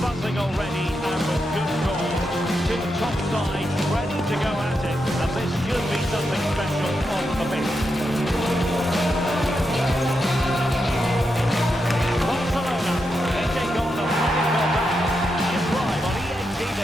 buzzing already and with good cause. Two top sides ready to go at it, and this should be something special on the pitch. Barcelona, they take on Athletic Bilbao. It's live on EA TV.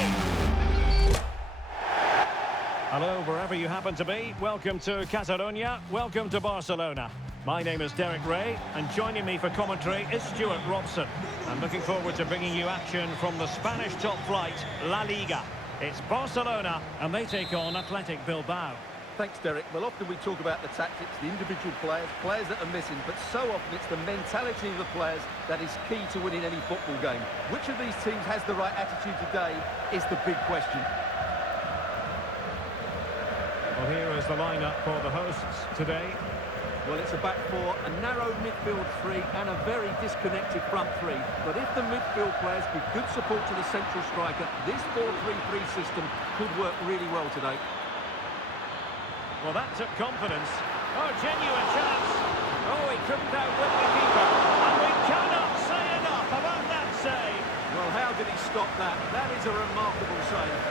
Hello, wherever you happen to be. Welcome to Catalonia. Welcome to Barcelona. My name is Derek Ray, and joining me for commentary is Stuart Robson. I'm looking forward to bringing you action from the Spanish top flight, La Liga. It's Barcelona, and they take on Athletic Bilbao. Thanks, Derek. Well, often we talk about the tactics, the individual players that are missing, but so often it's the mentality of the players that is key to winning any football game. Which of these teams has the right attitude today is the big question. Well, here is the lineup for the hosts today. Well, it's a back four, a narrow midfield three, and a very disconnected front three. But if the midfield players give good support to the central striker, this 4-3-3 system could work really well today. Well, that took confidence. Oh, genuine chance. Oh, he couldn't outwit the keeper. And we cannot say enough about that save. Well, how did he stop that? That is a remarkable save.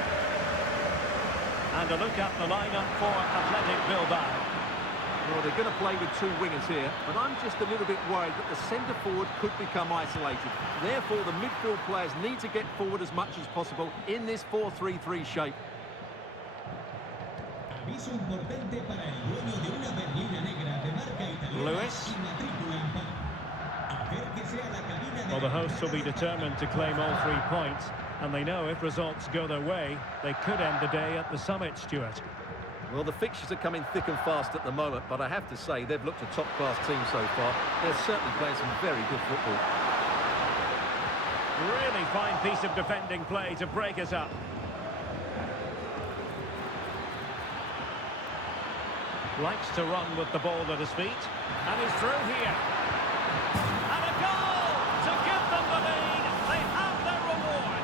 And a look at the lineup for Athletic Bilbao. Well, they're going to play with two wingers here, but I'm just a little bit worried that the centre-forward could become isolated. Therefore, the midfield players need to get forward as much as possible in this 4-3-3 shape. Aviso importante para el dueño de una berlina negra de marca italiana Lewis. y matrícula en pan. Acérquese a la cabina de... Well, the hosts will be determined to claim all 3 points, and they know if results go their way, they could end the day at the summit, Stuart. Well, the fixtures are coming thick and fast at the moment, but I have to say they've looked a top-class team so far. They're certainly playing some very good football. Really fine piece of defending play to break us up. Likes to run with the ball at his feet, and he's through here. And a goal to give them the lead. They have their reward.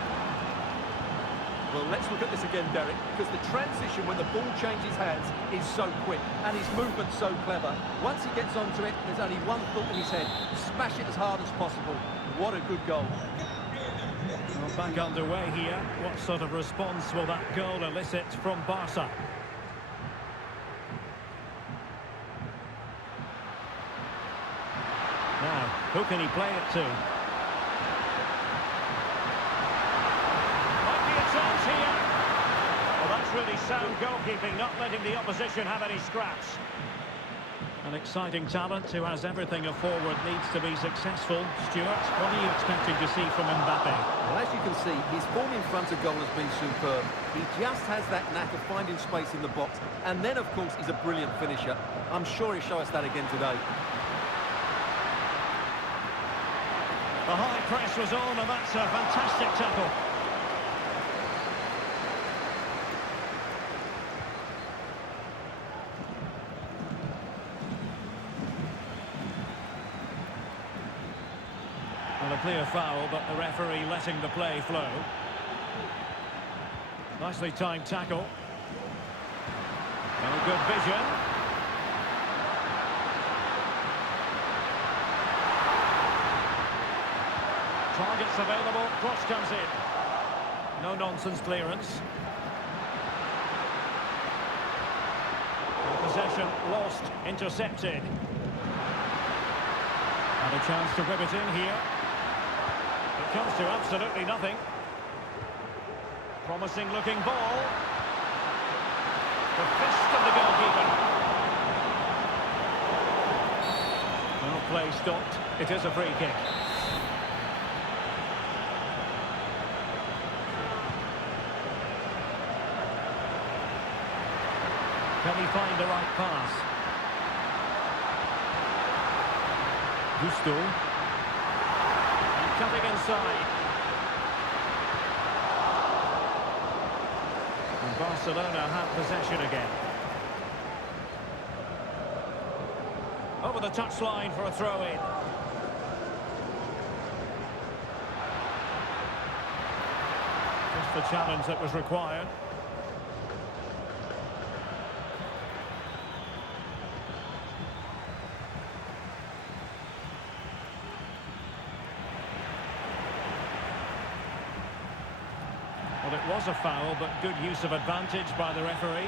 Well, let's look at this again, Derek, because the transition when the ball changes hands is so quick, and his movement's so clever. Once he gets onto it, there's only one thought in his head: smash it as hard as possible. What a good goal. Well, back underway here. What sort of response will that goal elicit from Barca? Now, who can he play it to? Might be a chance here. Well, that's really sound goalkeeping, not letting the opposition have any scraps. An exciting talent who has everything a forward needs to be successful. Stuart, what are you expecting to see from Mbappe? Well, as you can see, his form in front of goal has been superb. He just has that knack of finding space in the box, and then, of course, he's a brilliant finisher. I'm sure he'll show us that again today. The high press was on, and that's a fantastic tackle. Well, a clear foul, but the referee letting the play flow. Nicely timed tackle. Oh, good vision. Targets available, cross comes in. No-nonsense clearance. Possession lost, intercepted. And a chance to whip it in here. It comes to absolutely nothing. Promising looking ball. The fist of the goalkeeper. Well, play stopped. It is a free kick. Can he find the right pass? Gusto. And cutting inside. And Barcelona have possession again. Over the touchline for a throw-in. Just the challenge that was required. Well, it was a foul, but good use of advantage by the referee.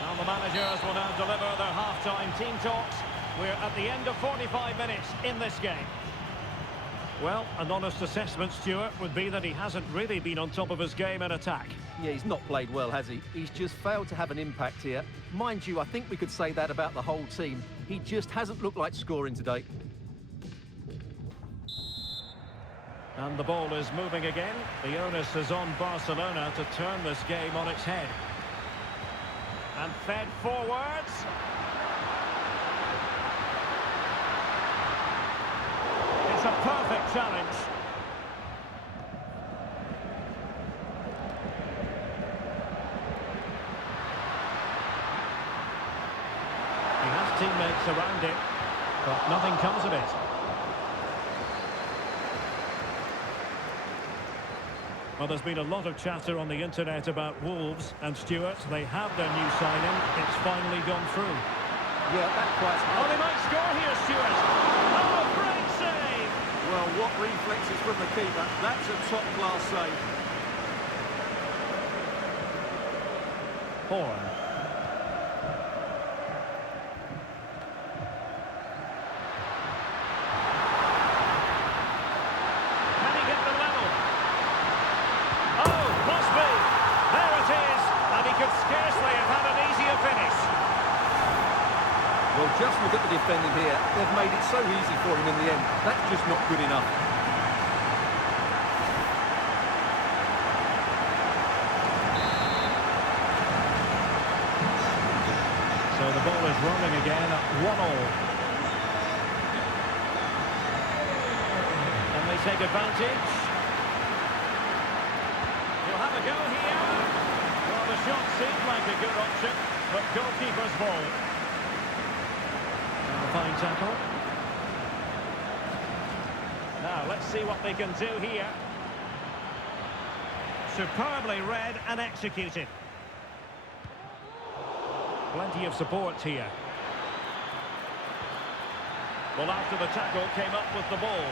Now the managers will now deliver their half-time team talks. We're at the end of 45 minutes in this game. Well, an honest assessment, Stuart, would be that he hasn't really been on top of his game in attack. Yeah, he's not played well, has he? He's just failed to have an impact here. Mind you, I think we could say that about the whole team. He just hasn't looked like scoring today. And the ball is moving again. The onus is on Barcelona to turn this game on its head. And fed forwards. It's a perfect challenge. He has teammates around him, but nothing comes of it. Well, there's been a lot of chatter on the internet about Wolves, and Stuart, they have their new signing. It's finally gone through. Yeah, that quite... Oh, they might score here, Stuart. Oh, a great save! Well, what reflexes from the keeper. That's a top-class save. Horn. Can he get the level? Oh, must be. There it is. And he could scarcely have had an easier finish. Well, just look at the defending here. They've made it so easy for him in the end. That's just not good enough. So the ball is rolling again at 1-1. And they take advantage. He'll have a go here. Well, the shot seemed like a good option, but goalkeeper's ball. And a fine tackle. Now, let's see what they can do here. Superbly read and executed. Plenty of support here. Well, after the tackle came up with the ball.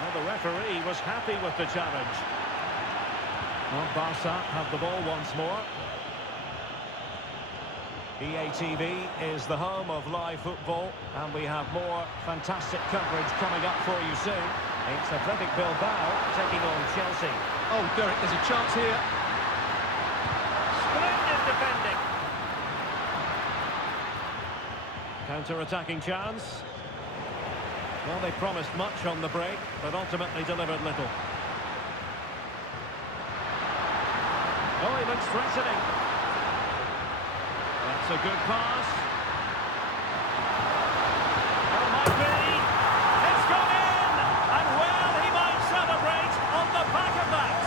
Well, the referee was happy with the challenge. Well, Barca have the ball once more. EA TV is the home of live football, and we have more fantastic coverage coming up for you soon. It's Athletic Bilbao taking on Chelsea. Oh, Derek, there's a chance here. Splendid defending. Counter-attacking chance. Well, they promised much on the break, but ultimately delivered little. Oh, he looks threatening. That's a good pass. Oh, might be. It's gone in! And well, he might celebrate on the back of that.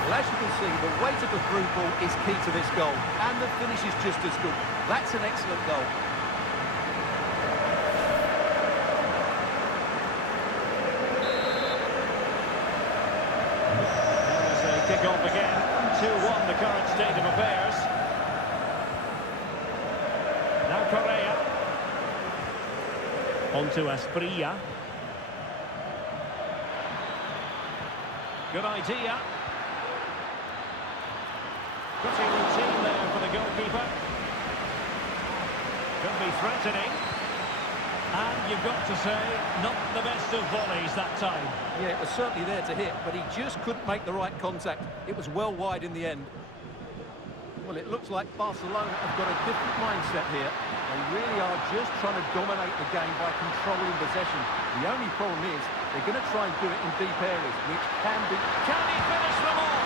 Well, as you can see, the weight of the through ball is key to this goal. And the finish is just as good. That's an excellent goal. As they kick off again, 2-1 the current state of affairs. Now Correa. On to Asprilla. Good idea. Pretty routine there for the goalkeeper. Could be threatening. And you've got to say, not the best of volleys that time. Yeah, it was certainly there to hit, but he just couldn't make the right contact. It was well wide in the end. Well, it looks like Barcelona have got a different mindset here. They really are just trying to dominate the game by controlling possession. The only problem is they're going to try and do it in deep areas, which can be... Can he finish them off?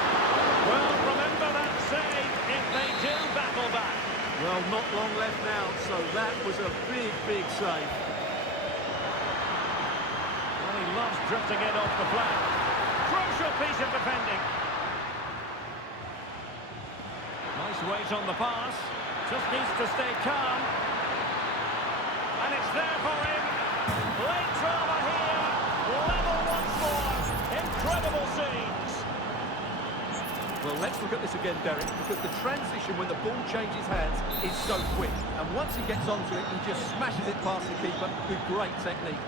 Well, remember that save if they do battle back. Well, not long left now, so that was a big, big save. Well, he loves drifting in off the flank. Crucial piece of defending. Nice weight on the pass. Just needs to stay calm. And it's there for him. Late drama here. Level once more. Incredible scenes. Well, let's look at this again, Derek, because the transition when the ball changes hands is so quick. And once he gets onto it, he just smashes it past the keeper with great technique.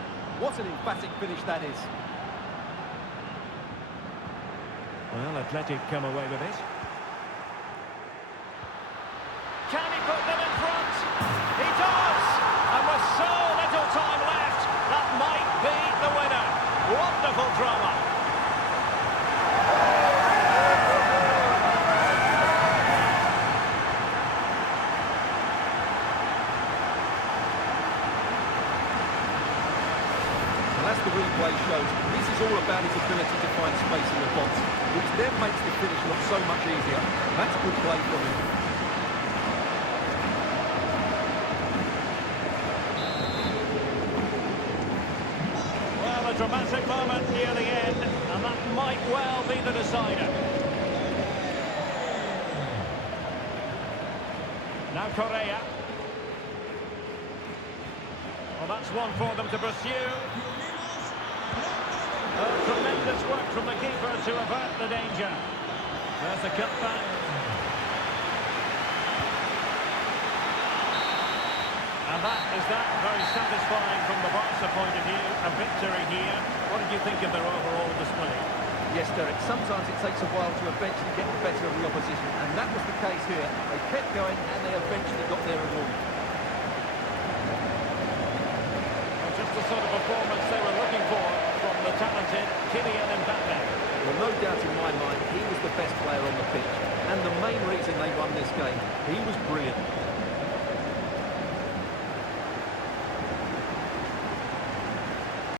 What an emphatic finish that is. Well, Athletic come away with it. Can he put them in front? He does! And with so little time left, that might be the winner. Wonderful drama. As the replay shows, this is all about his ability to find space in the box, which then makes the finish look so much easier. That's good play from him. Well, a dramatic moment near the end, and that might well be the decider. Now Correa. Well, that's one for them to pursue. Oh, tremendous work from the keeper to avert the danger. There's the cutback. And that is that. Very satisfying from the Barca point of view. A victory here. What did you think of their overall display? Yes, Derek, sometimes it takes a while to eventually get the better of the opposition, and that was the case here. They kept going, and they eventually got their reward. Just the sort of performance they were looking for from the talented Kylian Mbappe. Well, no doubt in my mind, he was the best player on the pitch. And the main reason they won this game, he was brilliant.